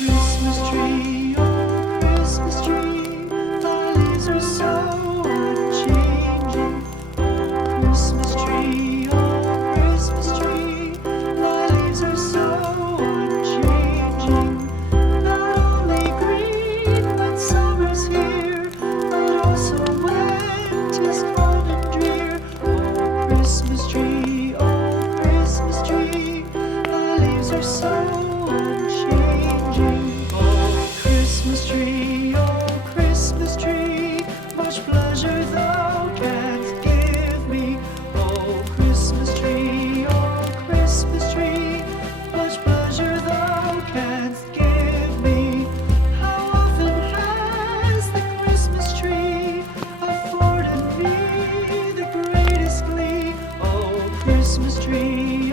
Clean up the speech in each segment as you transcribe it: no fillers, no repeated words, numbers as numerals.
Christmas tree, oh Christmas tree, thy leaves are so unchanging. Christmas tree, oh Christmas tree, thy leaves are so unchanging. Not only green when summer's here, but also when 'tis cold and drear. Oh Christmas tree, thy leaves are so unchanging. Oh Christmas tree, much pleasure thou canst give me. Oh Christmas tree, much pleasure thou canst give me. How often has the Christmas tree afforded me the greatest glee? Oh Christmas tree,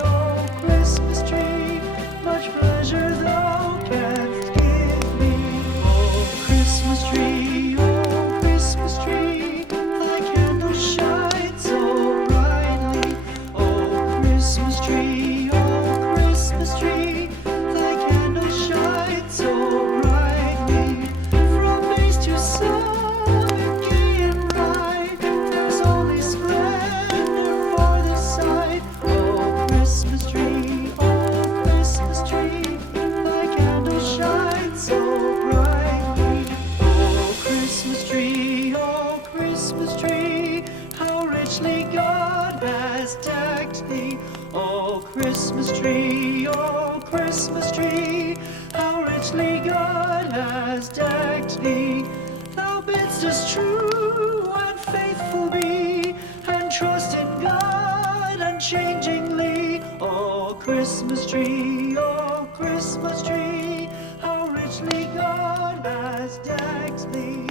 much pleasure thou canst give me. Oh Christmas tree, thy candles shine so brightly. Oh Christmas tree, thy candles shine so brightly. From base to summit, gay and bright, there's only splendor for the sight. Oh Christmas tree, thy candles shine so brightly. Oh Christmas tree, how richly God has decked thee. Oh Christmas tree, how richly God has decked thee. Thou bidst us true and faithful be, and trust in God unchangingly. Oh Christmas tree, how richly God has decked thee.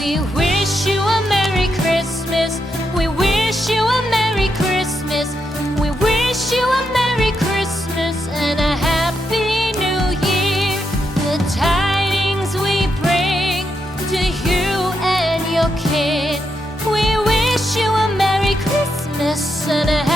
We wish you a Merry Christmas. We wish you a Merry Christmas. We wish you a Merry Christmas and a Happy New Year. The tidings we bring to you and your kin. We wish you a Merry Christmas and a